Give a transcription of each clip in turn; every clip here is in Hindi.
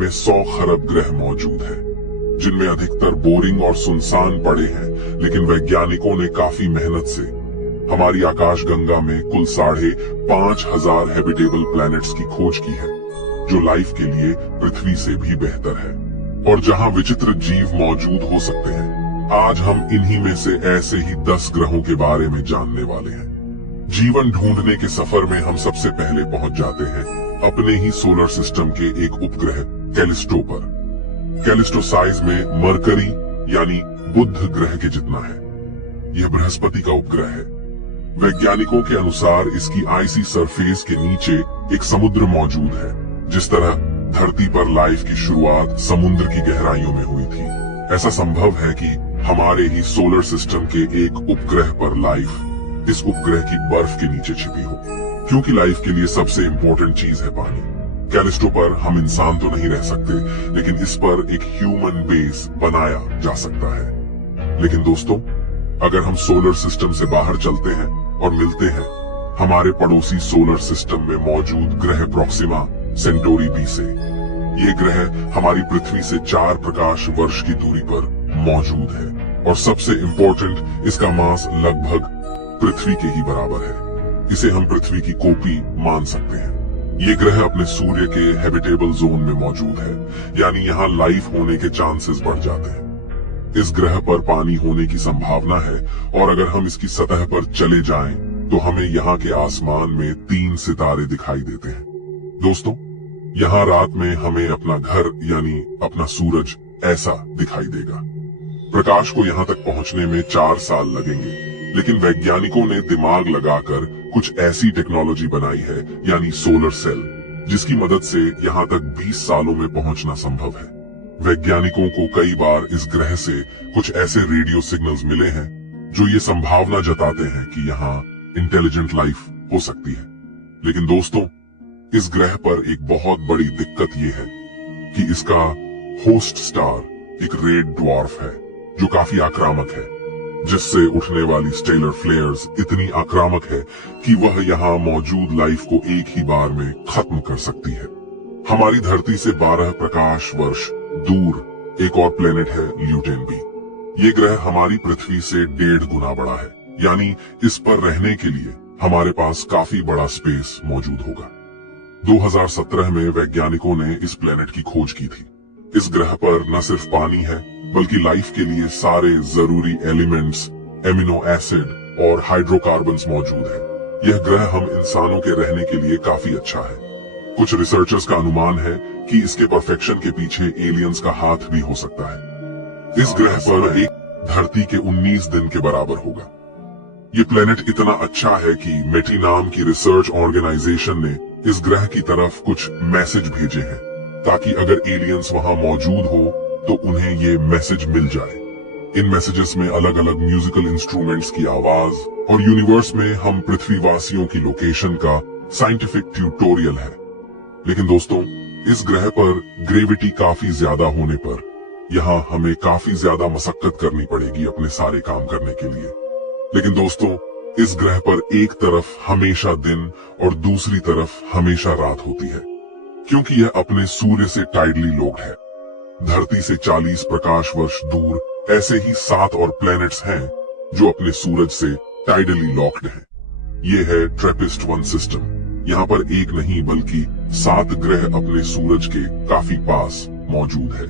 में 100 खरब ग्रह मौजूद हैं, जिनमें अधिकतर बोरिंग और सुनसान पड़े हैं, लेकिन वैज्ञानिकों ने काफी मेहनत से हमारी आकाशगंगा में कुल 5,500 हैबिटेबल प्लैनेट्स की खोज की है, जो लाइफ के लिए पृथ्वी से भी बेहतर है और जहां विचित्र जीव मौजूद हो सकते हैं। आज हम इन्हीं में से ऐसे ही 10 ग्रहों के बारे में जानने वाले हैं। जीवन ढूंढने के सफर में हम सबसे पहले पहुंच जाते हैं अपने ही सोलर सिस्टम के एक उपग्रह कैलिस्टो पर। कैलिस्टो साइज में मरकरी यानी बुध ग्रह के जितना है। यह बृहस्पति का उपग्रह है। वैज्ञानिकों के अनुसार इसकी आइसी सरफेस के नीचे एक समुद्र मौजूद है। जिस तरह धरती पर लाइफ की शुरुआत समुद्र की गहराइयों में हुई थी, ऐसा संभव है कि हमारे ही सोलर सिस्टम के एक उपग्रह पर लाइफ इस उपग्रह की बर्फ के नीचे छिपी हो, क्योंकि लाइफ के लिए सबसे इम्पोर्टेंट चीज है पानी। कैलिस्टो पर हम इंसान तो नहीं रह सकते, लेकिन इस पर एक ह्यूमन बेस बनाया जा सकता है। लेकिन दोस्तों, अगर हम सोलर सिस्टम से बाहर चलते हैं और मिलते हैं हमारे पड़ोसी सोलर सिस्टम में मौजूद ग्रह प्रोक्सिमा सेंटोरी बी से, ये ग्रह हमारी पृथ्वी से 4 प्रकाश वर्ष की दूरी पर मौजूद है और सबसे इम्पोर्टेंट, इसका मास लगभग पृथ्वी के ही बराबर है। इसे हम पृथ्वी की कॉपी मान सकते हैं। ये ग्रह अपने सूर्य के हैबिटेबल जोन में मौजूद है, यानी यहाँ लाइफ होने के चांसेस बढ़ जाते हैं। इस ग्रह पर पानी होने की संभावना है और अगर हम इसकी सतह पर चले जाएं, तो हमें यहाँ के आसमान में 3 सितारे दिखाई देते हैं। दोस्तों, यहाँ रात में हमें अपना घर यानी अपना सूरज ऐसा दिखाई देगा। प्रकाश को यहाँ तक पहुँचने में 4 साल लगेंगे, लेकिन वैज्ञानिकों ने दिमाग लगाकर कुछ ऐसी टेक्नोलॉजी बनाई है, यानी सोलर सेल, जिसकी मदद से यहाँ तक 20 सालों में पहुंचना संभव है। वैज्ञानिकों को कई बार इस ग्रह से कुछ ऐसे रेडियो सिग्नल्स मिले हैं जो ये संभावना जताते हैं कि यहाँ इंटेलिजेंट लाइफ हो सकती है। लेकिन दोस्तों, इस ग्रह पर एक बहुत बड़ी दिक्कत ये है कि इसका होस्ट स्टार एक रेड ड्वार्फ है, जो काफी आक्रामक है, जिससे उठने वाली स्टेलर फ्लेयर्स इतनी आक्रामक है कि वह यहाँ मौजूद लाइफ को एक ही बार में खत्म कर सकती है। हमारी धरती से 12 प्रकाश वर्ष दूर एक और प्लेनेट है ल्यूटेन बी। ये ग्रह हमारी पृथ्वी से 1.5 गुना बड़ा है, यानी इस पर रहने के लिए हमारे पास काफी बड़ा स्पेस मौजूद होगा। 2017 में वैज्ञानिकों ने इस प्लेनेट की खोज की थी। इस ग्रह पर न सिर्फ पानी है, बल्कि लाइफ के लिए सारे जरूरी एलिमेंट्स, एमिनो एसिड और हाइड्रोकार्बन्स मौजूद है। यह ग्रह हम इंसानों के रहने के लिए काफी अच्छा है। कुछ रिसर्चर्स का अनुमान है कि इसके परफेक्शन के पीछे एलियंस का हाथ भी हो सकता है। इस ग्रह पर एक धरती के 19 दिन के बराबर होगा। ये प्लेनेट इतना अच्छा है कि मेटी नाम की रिसर्च ऑर्गेनाइजेशन ने इस ग्रह की तरफ कुछ मैसेज भेजे हैं, ताकि अगर एलियंस वहां मौजूद हो तो उन्हें ये मैसेज मिल जाए। इन मैसेजेस में अलग अलग म्यूजिकल इंस्ट्रूमेंट्स की आवाज और यूनिवर्स में हम पृथ्वीवासियों की लोकेशन का साइंटिफिक ट्यूटोरियल है। लेकिन दोस्तों, इस ग्रह पर ग्रेविटी काफी ज्यादा होने पर यहाँ हमें काफी ज्यादा मशक्कत करनी पड़ेगी अपने सारे काम करने के लिए। लेकिन दोस्तों, इस ग्रह पर एक तरफ हमेशा दिन और दूसरी तरफ हमेशा रात होती है, क्योंकि यह अपने सूर्य से टाइडली लॉक्ड है। धरती से 40 प्रकाश वर्ष दूर ऐसे ही 7 और प्लैनेट्स हैं जो अपने सूरज से टाइडली लॉक्ड हैं। ये है ट्रैपिस्ट-1 सिस्टम। यहाँ पर एक नहीं बल्कि 7 ग्रह अपने सूरज के काफी पास मौजूद है।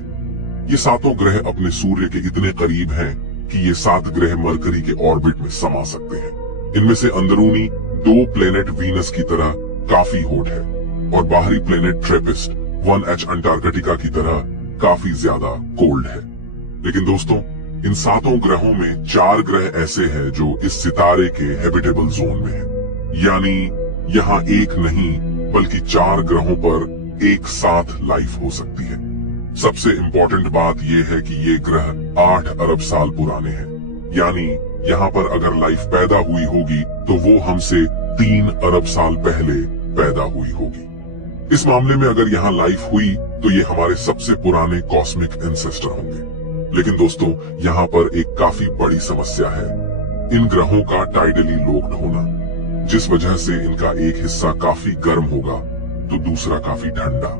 ये 7 ग्रह अपने सूर्य के इतने करीब हैं कि ये 7 ग्रह मरकरी के ऑर्बिट में समा सकते हैं। इनमें से अंदरूनी 2 प्लेनेट वीनस की तरह काफी हॉट है और बाहरी प्लेनेट ट्रैपिस्ट-1H अंटार्कटिका की तरह काफी ज्यादा कोल्ड है। लेकिन दोस्तों, इन 7 ग्रहों में 4 ग्रह ऐसे हैं जो इस सितारे के हैबिटेबल जोन में हैं। यानी यहाँ एक नहीं बल्कि 4 ग्रहों पर एक साथ लाइफ हो सकती है। सबसे इम्पोर्टेंट बात यह है कि ये ग्रह 8 अरब साल पुराने हैं। यानी यहाँ पर अगर लाइफ पैदा हुई होगी तो वो हमसे 3 अरब साल पहले पैदा हुई होगी। इस मामले में अगर यहाँ लाइफ हुई तो ये हमारे सबसे पुराने कॉस्मिक एंसेस्टर होंगे। लेकिन दोस्तों, यहाँ पर एक काफी बड़ी समस्या है, इन ग्रहों का टाइडली लॉक्ड होना, जिस वजह से इनका एक हिस्सा काफी गर्म होगा तो दूसरा काफी ठंडा।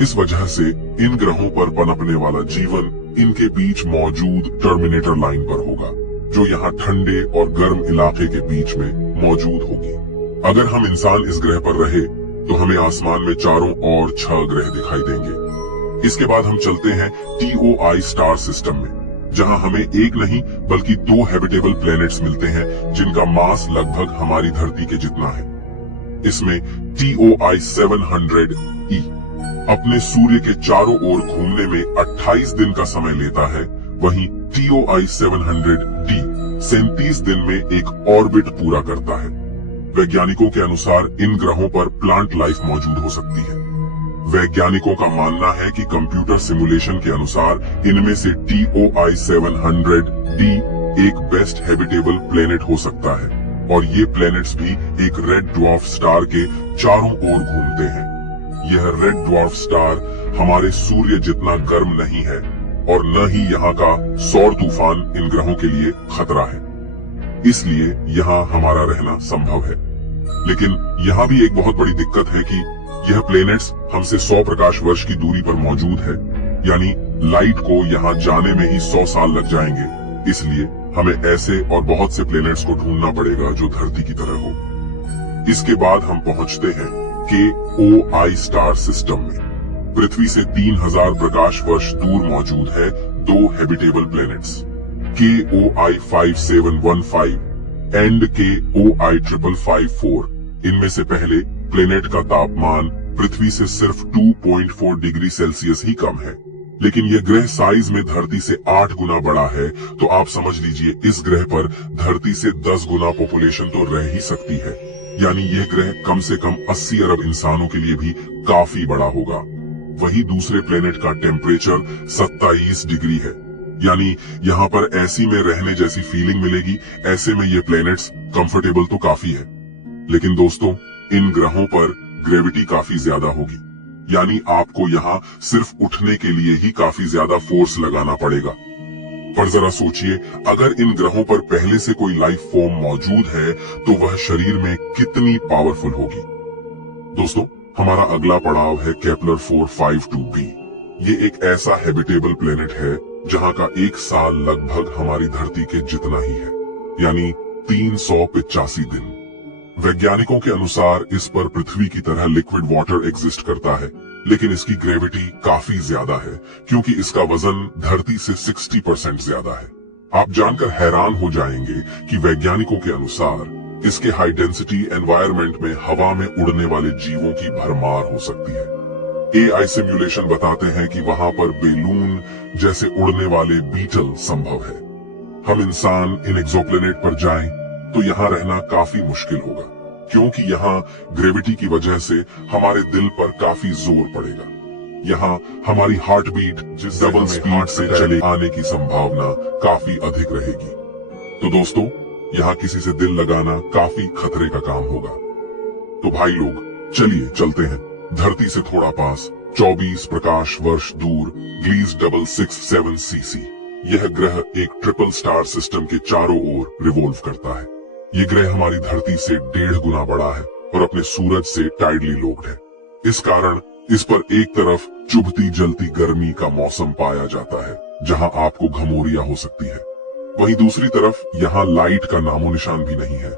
इस वजह से इन ग्रहों पर पनपने वाला जीवन इनके बीच मौजूद टर्मिनेटर लाइन पर होगा, जो यहाँ ठंडे और गर्म इलाके के बीच में मौजूद होगी। अगर हम इंसान इस ग्रह पर रहे तो हमें आसमान में चारों ओर 6 ग्रह दिखाई देंगे। इसके बाद हम चलते हैं TOI स्टार सिस्टम में, जहां हमें एक नहीं बल्कि 2 हैबिटेबल प्लैनेट्स मिलते हैं जिनका मास लगभग हमारी धरती के जितना है। इसमें TOI 700E अपने सूर्य के चारों ओर घूमने में 28 दिन का समय लेता है, वहीं TOI 700D 37 दिन में एक ऑर्बिट पूरा करता है। वैज्ञानिकों के अनुसार इन ग्रहों पर प्लांट लाइफ मौजूद हो सकती है। वैज्ञानिकों का मानना है कि कंप्यूटर सिमुलेशन के अनुसार इनमें से TOI 700D एक बेस्ट हैबिटेबल प्लेनेट हो सकता है, और ये प्लैनेट्स भी एक रेड ड्वार्फ स्टार के चारों ओर घूमते हैं। यह रेड ड्वार्फ स्टार हमारे सूर्य जितना गर्म नहीं है और न ही यहाँ का सौर तूफान इन ग्रहों के लिए खतरा है, इसलिए यहाँ हमारा रहना संभव है। लेकिन यहाँ भी एक बहुत बड़ी दिक्कत है कि यह प्लैनेट्स हमसे 100 प्रकाश वर्ष की दूरी पर मौजूद है, यानी लाइट को यहाँ जाने में ही 100 साल लग जाएंगे। इसलिए हमें ऐसे और बहुत से प्लैनेट्स को ढूंढना पड़ेगा जो धरती की तरह हो। इसके बाद हम पहुंचते हैं KOI स्टार सिस्टम में। पृथ्वी से 3000 प्रकाश वर्ष दूर मौजूद है 2 habitable planets, KOI 5715 and KOI 5554। इनमें से पहले प्लेनेट का तापमान पृथ्वी से सिर्फ 2.4 डिग्री सेल्सियस ही कम है, लेकिन यह ग्रह साइज में धरती से 8 गुना बड़ा है, तो आप समझ लीजिए इस ग्रह पर धरती से 10 गुना पॉपुलेशन तो रह ही सकती है। यानी यह ग्रह कम से कम 80 अरब इंसानों के लिए भी काफी बड़ा होगा। वही दूसरे प्लेनेट का टेम्परेचर 27 डिग्री है, यानी यहाँ पर ऐसी में रहने जैसी फीलिंग मिलेगी। ऐसे में ये प्लैनेट्स कंफर्टेबल तो काफी है, लेकिन दोस्तों इन ग्रहों पर ग्रेविटी काफी ज्यादा होगी, यानी आपको यहाँ सिर्फ उठने के लिए ही काफी ज्यादा फोर्स लगाना पड़ेगा। पर जरा सोचिए, अगर इन ग्रहों पर पहले से कोई लाइफ फॉर्म मौजूद है तो वह शरीर में कितनी पावरफुल होगी। दोस्तों, हमारा अगला पड़ाव है केपलर 452b। ये एक ऐसा हैबिटेबल प्लेनेट है जहाँ का एक साल लगभग हमारी धरती के जितना ही है, यानी 385 दिन। वैज्ञानिकों के अनुसार इस पर पृथ्वी की तरह लिक्विड वाटर एग्जिस्ट करता है, लेकिन इसकी ग्रेविटी काफी ज्यादा है क्योंकि इसका वजन धरती से 60% ज्यादा है। आप जानकर हैरान हो जाएंगे कि वैज्ञानिकों के अनुसार इसके हाई डेंसिटी एनवायरनमेंट में हवा में उड़ने वाले जीवों की भरमार हो सकती है। AI सिमुलेशन बताते हैं कि वहां पर बेलून जैसे उड़ने वाले बीटल संभव है। हम इंसान इन एक्सोप्लैनेट पर जाएं तो यहाँ रहना काफी मुश्किल होगा, क्योंकि यहाँ ग्रेविटी की वजह से हमारे दिल पर काफी जोर पड़ेगा। यहाँ हमारी हार्ट बीट जिस डबल स्पीड से चले आने की संभावना काफी अधिक रहेगी। तो दोस्तों, यहाँ किसी से दिल लगाना काफी खतरे का काम होगा। तो भाई लोग, चलिए चलते हैं धरती से थोड़ा पास 24 प्रकाश वर्ष दूर ग्लीज 667cc। यह ग्रह एक ट्रिपल स्टार सिस्टम के चारों ओर रिवॉल्व करता है। ये ग्रह हमारी धरती से 1.5 गुना बड़ा है और अपने सूरज से टाइडली लोक्ड है। इस कारण इस पर एक तरफ चुभती जलती गर्मी का मौसम पाया जाता है, जहां आपको घमौरिया हो सकती है। वहीं दूसरी तरफ यहाँ लाइट का नामो निशान भी नहीं है।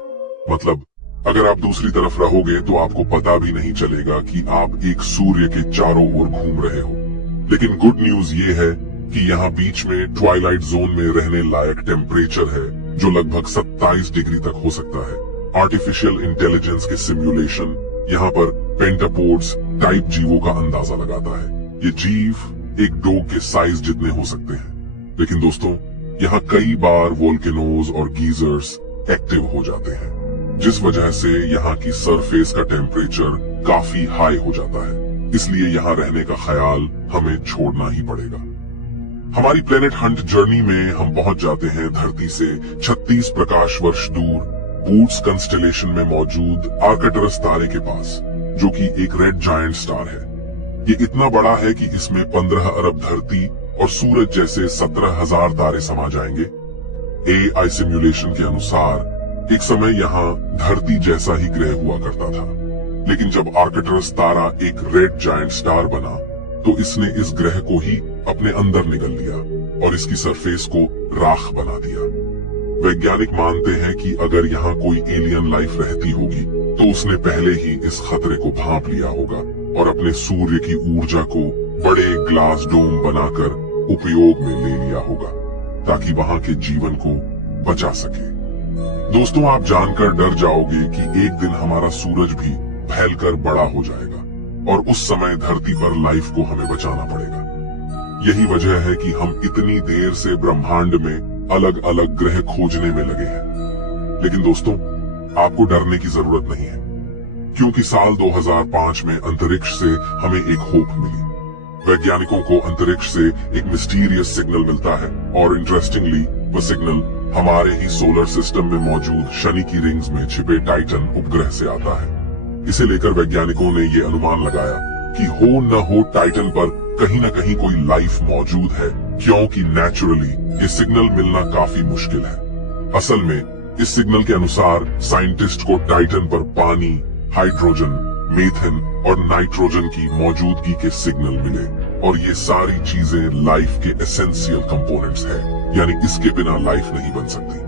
मतलब अगर आप दूसरी तरफ रहोगे तो आपको पता भी नहीं चलेगा कि आप एक सूर्य के चारों ओर घूम रहे हो। लेकिन गुड न्यूज ये है कि यहाँ बीच में ट्वाइलाइट जोन में रहने लायक टेम्परेचर है, जो लगभग 27 डिग्री तक हो सकता है। आर्टिफिशियल इंटेलिजेंस के सिमुलेशन यहाँ पर पेंटापोड्स टाइप जीवों का अंदाजा लगाता है। ये जीव एक डॉग के साइज जितने हो सकते हैं। लेकिन दोस्तों, यहाँ कई बार वोल्केनोज और गीजर्स एक्टिव हो जाते हैं, जिस वजह से यहाँ की सरफेस का टेम्परेचर काफी हाई हो जाता है। इसलिए यहाँ रहने का ख्याल हमें छोड़ना ही पड़ेगा। हमारी प्लेनेट हंट जर्नी में हम पहुंच जाते हैं धरती से 36 प्रकाश वर्ष दूर बूट्स कंस्टेलेशन में मौजूद आर्कटरस तारे के पास, जो कि एक रेड जायंट स्टार है। ये इतना बड़ा है कि इसमें 15 अरब धरती और सूरज जैसे 17,000 तारे समा जाएंगे। AI सिमुलेशन के अनुसार एक समय यहाँ धरती जैसा ही ग्रह हुआ करता था, लेकिन जब आर्कटरस तारा एक रेड जायंट स्टार बना तो इसने इस ग्रह को ही अपने अंदर निगल लिया और इसकी सरफेस को राख बना दिया। वैज्ञानिक मानते हैं कि अगर यहाँ कोई एलियन लाइफ रहती होगी तो उसने पहले ही इस खतरे को भांप लिया होगा और अपने सूर्य की ऊर्जा को बड़े ग्लास डोम बनाकर उपयोग में ले लिया होगा ताकि वहां के जीवन को बचा सके। दोस्तों, आप जानकर डर जाओगे कि एक दिन हमारा सूरज भी फैलकर बड़ा हो जाएगा और उस समय धरती पर लाइफ को हमें बचाना पड़ेगा। यही वजह है कि हम इतनी देर से ब्रह्मांड में अलग अलग ग्रह खोजने में लगे हैं। लेकिन दोस्तों, आपको डरने की जरूरत नहीं है, क्योंकि साल 2005 में अंतरिक्ष से हमें एक होप मिली। वैज्ञानिकों को अंतरिक्ष से एक मिस्टीरियस सिग्नल मिलता है और इंटरेस्टिंगली वो सिग्नल हमारे ही सोलर सिस्टम में मौजूद शनि की रिंग्स में छिपे टाइटन उपग्रह से आता है। इसे लेकर वैज्ञानिकों ने ये अनुमान लगाया कि हो न हो टाइटन पर कहीं न कहीं कोई लाइफ मौजूद है, क्योंकि नेचुरली ये सिग्नल मिलना काफी मुश्किल है। असल में इस सिग्नल के अनुसार साइंटिस्ट को टाइटन पर पानी, हाइड्रोजन, मीथेन और नाइट्रोजन की मौजूदगी के सिग्नल मिले और ये सारी चीजें लाइफ के एसेंशियल कंपोनेंट्स है, यानी इसके बिना लाइफ नहीं बन सकती।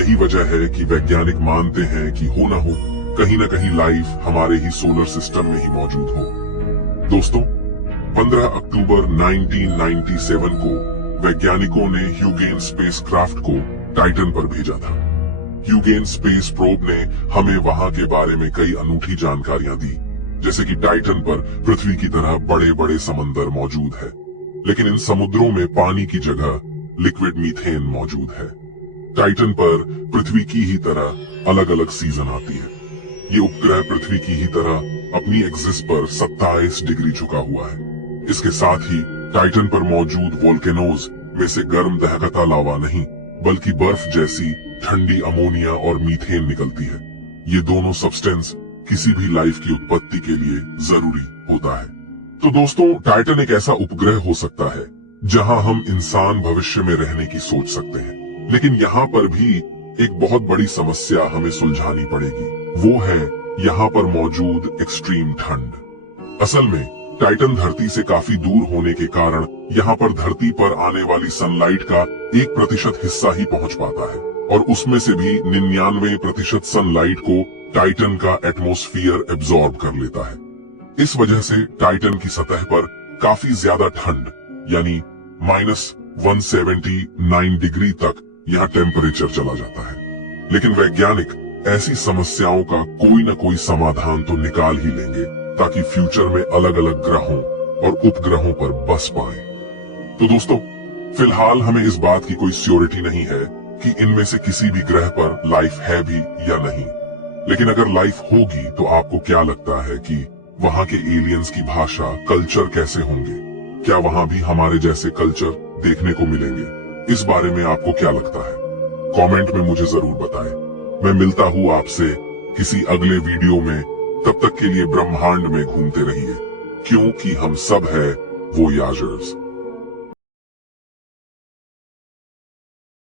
यही वजह है कि वैज्ञानिक मानते हैं कि हो न हो कहीं न कहीं लाइफ हमारे ही सोलर सिस्टम में ही मौजूद हो। दोस्तों, 15 अक्टूबर 1997 को वैज्ञानिकों ने ह्यूगेन स्पेसक्राफ्ट को टाइटन पर भेजा था। ह्यूगेन स्पेस प्रोब ने हमें वहां के बारे में कई अनूठी जानकारियां दी, जैसे कि टाइटन पर पृथ्वी की तरह बड़े बड़े समंदर मौजूद है, लेकिन इन समुद्रों में पानी की जगह लिक्विड मीथेन मौजूद है। टाइटन पर पृथ्वी की ही तरह अलग अलग सीजन आती है। ये उपग्रह पृथ्वी की ही तरह अपनी एक्सिस पर 27 डिग्री झुका हुआ है। इसके साथ ही टाइटन पर मौजूद वोल्केनोज में से गर्म दहकता लावा नहीं, बल्कि बर्फ जैसी ठंडी अमोनिया और मीथेन निकलती है। ये दोनों सब्सटेंस किसी भी लाइफ की उत्पत्ति के लिए जरूरी होता है। तो दोस्तों, टाइटन एक ऐसा उपग्रह हो सकता है जहां हम इंसान भविष्य में रहने की सोच सकते हैं, लेकिन यहाँ पर भी एक बहुत बड़ी समस्या हमें सुलझानी पड़ेगी। वो है यहाँ पर मौजूद एक्सट्रीम ठंड। असल में टाइटन धरती से काफी दूर होने के कारण यहाँ पर धरती पर आने वाली सनलाइट का 1% हिस्सा ही पहुँच पाता है और उसमें से भी 99% सनलाइट को टाइटन का एटमॉस्फेयर एब्जॉर्ब कर लेता है। इस वजह से टाइटन की सतह पर काफी ज्यादा ठंड यानी -179 डिग्री तक यहाँ टेम्परेचर चला जाता है। लेकिन वैज्ञानिक ऐसी समस्याओं का कोई न कोई समाधान तो निकाल ही लेंगे ताकि फ्यूचर में अलग अलग ग्रहों और उपग्रहों पर बस पाए। तो दोस्तों, फिलहाल हमें इस बात की कोई श्योरिटी नहीं है कि इनमें से किसी भी ग्रह पर लाइफ है भी या नहीं। लेकिन अगर लाइफ होगी तो आपको क्या लगता है कि वहाँ के एलियंस की भाषा, कल्चर कैसे होंगे? क्या वहाँ भी हमारे जैसे कल्चर देखने को मिलेंगे? इस बारे में आपको क्या लगता है? कमेंट में मुझे जरूर बताएं। मैं मिलता हूँ आपसे किसी अगले वीडियो में। तब तक के लिए ब्रह्मांड में घूमते रहिए, क्योंकि हम सब है वोयाजर्स।